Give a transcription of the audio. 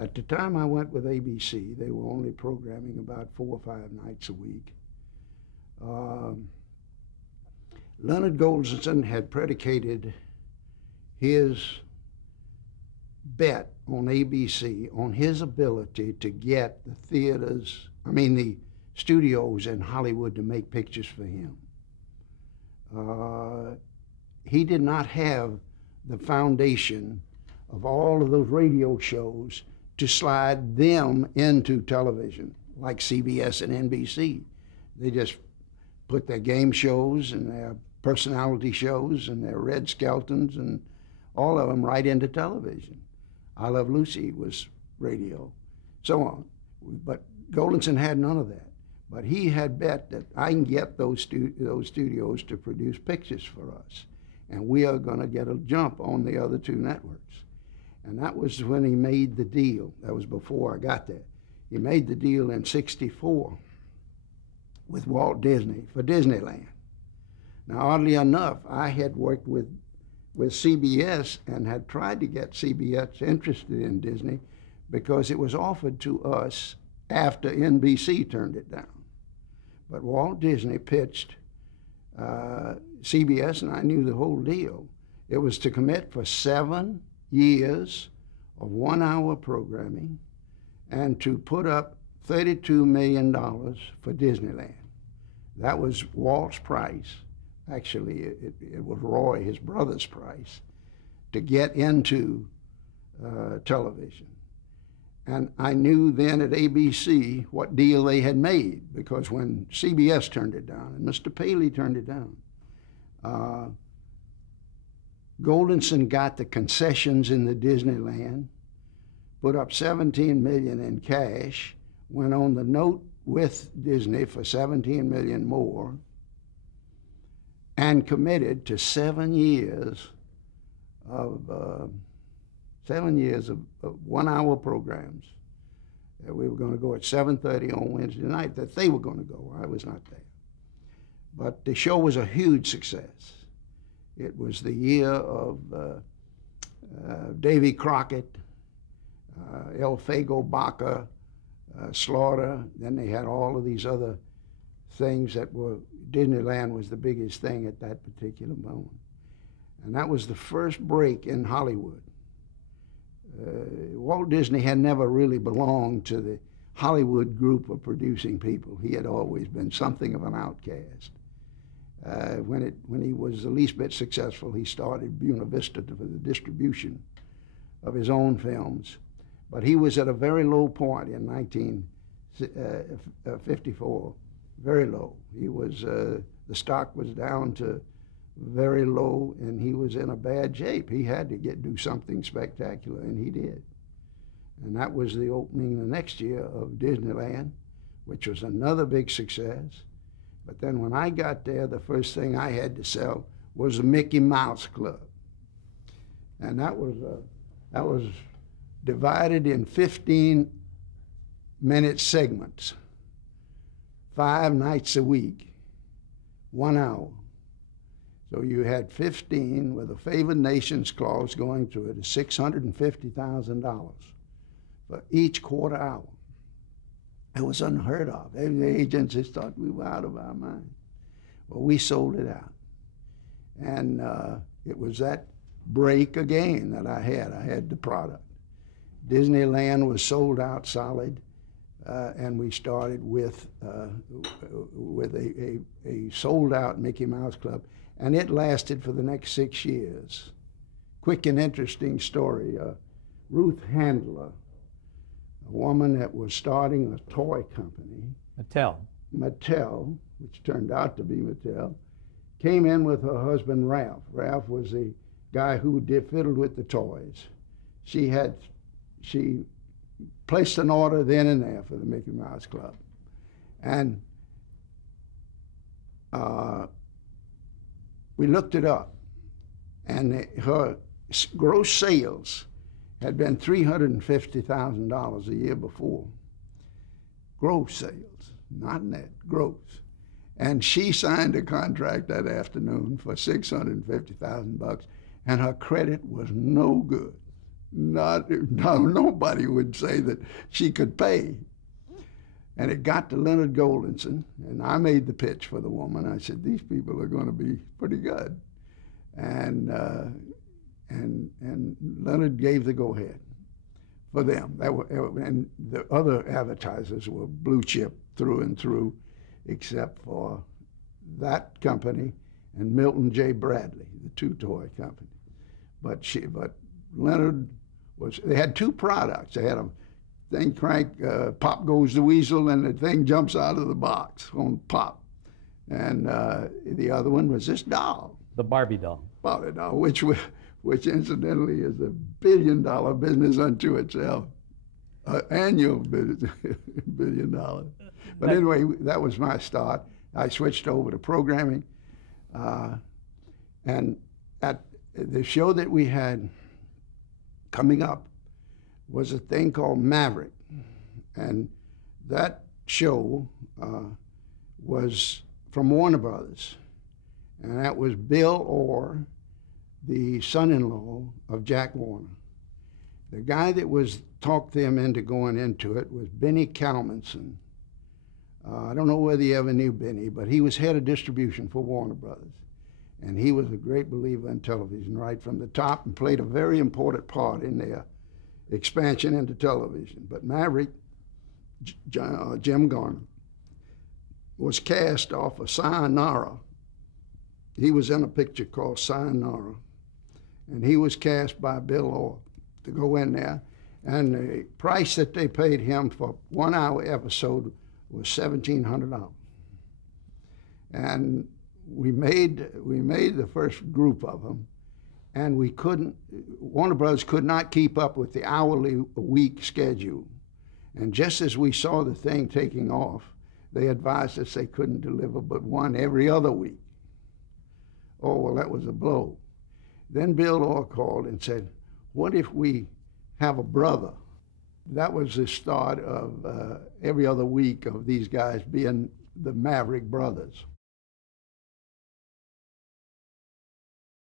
At the time I went with ABC, they were only programming about 4 or 5 nights a week. Leonard Goldenson had predicated his bet on ABC on his ability to get the the studios in Hollywood to make pictures for him. He did not have the foundation of all of those radio shows to slide them into television, like CBS and NBC. They just put their game shows and their personality shows and their Red Skeltons and all of them right into television. I Love Lucy was radio, so on. But Goldenson had none of that. But he had bet that I can get those studios to produce pictures for us, and we are going to get a jump on the other two networks. And that was when he made the deal. That was before I got there. He made the deal in '64 with Walt Disney for Disneyland. Now, oddly enough, I had worked with CBS and had tried to get CBS interested in Disney because it was offered to us after NBC turned it down. But Walt Disney pitched CBS, and I knew the whole deal. It was to commit for 7 years of 1-hour programming and to put up $32 million for Disneyland. That was Walt's price. Actually, it was Roy, his brother's price, to get into television. And I knew then at ABC what deal they had made, because when CBS turned it down and Mr. Paley turned it down, Goldenson got the concessions in the Disneyland, put up $17 million in cash, went on the note with Disney for $17 million more, and committed to 7 years of 1-hour programs. We were going to go at 7:30 on Wednesday night. That they were going to go. I was not there. But the show was a huge success. It was the year of Davy Crockett, El Fago Baca, Slaughter. Then they had all of these other things that were, Disneyland was the biggest thing at that particular moment. And that was the first break in Hollywood. Walt Disney had never really belonged to the Hollywood group of producing people. He had always been something of an outcast. When he was the least bit successful, he started Buena Vista for the distribution of his own films. But he was at a very low point in 1954, very low. He was, the stock was down to very low, and he was in a bad shape. He had to do something spectacular, and he did. And that was the opening the next year of Disneyland, which was another big success. But then when I got there, the first thing I had to sell was the Mickey Mouse Club. And that was divided in 15-minute segments, 5 nights a week, 1 hour. So you had 15 with a favored nations clause going through it, $650,000 for each quarter hour. It was unheard of. The agents just thought we were out of our mind. Well, we sold it out. And it was that break again that I had. I had the product. Disneyland was sold out solid, and we started with a sold-out Mickey Mouse Club, and it lasted for the next 6 years. Quick and interesting story. Ruth Handler, a woman that was starting a toy company, Mattel, which turned out to be Mattel, came in with her husband Ralph. Ralph was the guy who fiddled with the toys. She placed an order then and there for the Mickey Mouse Club. And we looked it up, and her gross sales had been $350,000 a year before. Gross sales, not net, gross. And she signed a contract that afternoon for $650,000, and her credit was no good. nobody would say that she could pay. And it got to Leonard Goldenson, and I made the pitch for the woman. I said, these people are going to be pretty good. And Leonard gave the go-ahead for them. And the other advertisers were blue chip through and through, except for that company and Milton J. Bradley, the two toy company. But Leonard they had two products. They had a thing pop goes the weasel, and the thing jumps out of the box on pop. And the other one was this doll. The Barbie doll. Barbie doll, which incidentally is a billion-dollar business unto itself. Annual business, $1 billion. But anyway, that was my start. I switched over to programming. And at the show that we had coming up was a thing called Maverick. And that show was from Warner Brothers. And that was Bill Orr, the son-in-law of Jack Warner. The guy that talked them into going into it was Benny Kalmanson. I don't know whether you ever knew Benny, but he was head of distribution for Warner Brothers. And he was a great believer in television right from the top and played a very important part in their expansion into television. But Maverick, Jim Garner, was cast off of Sayonara. He was in a picture called Sayonara. And he was cast by Bill Orr to go in there. And the price that they paid him for 1 hour episode was $1,700. And we made the first group of them, and Warner Brothers could not keep up with the hourly a week schedule. And just as we saw the thing taking off, they advised us they couldn't deliver but one every other week. Oh, well, that was a blow. Then Bill Orr called and said, what if we have a brother? That was the start of every other week of these guys being the Maverick Brothers.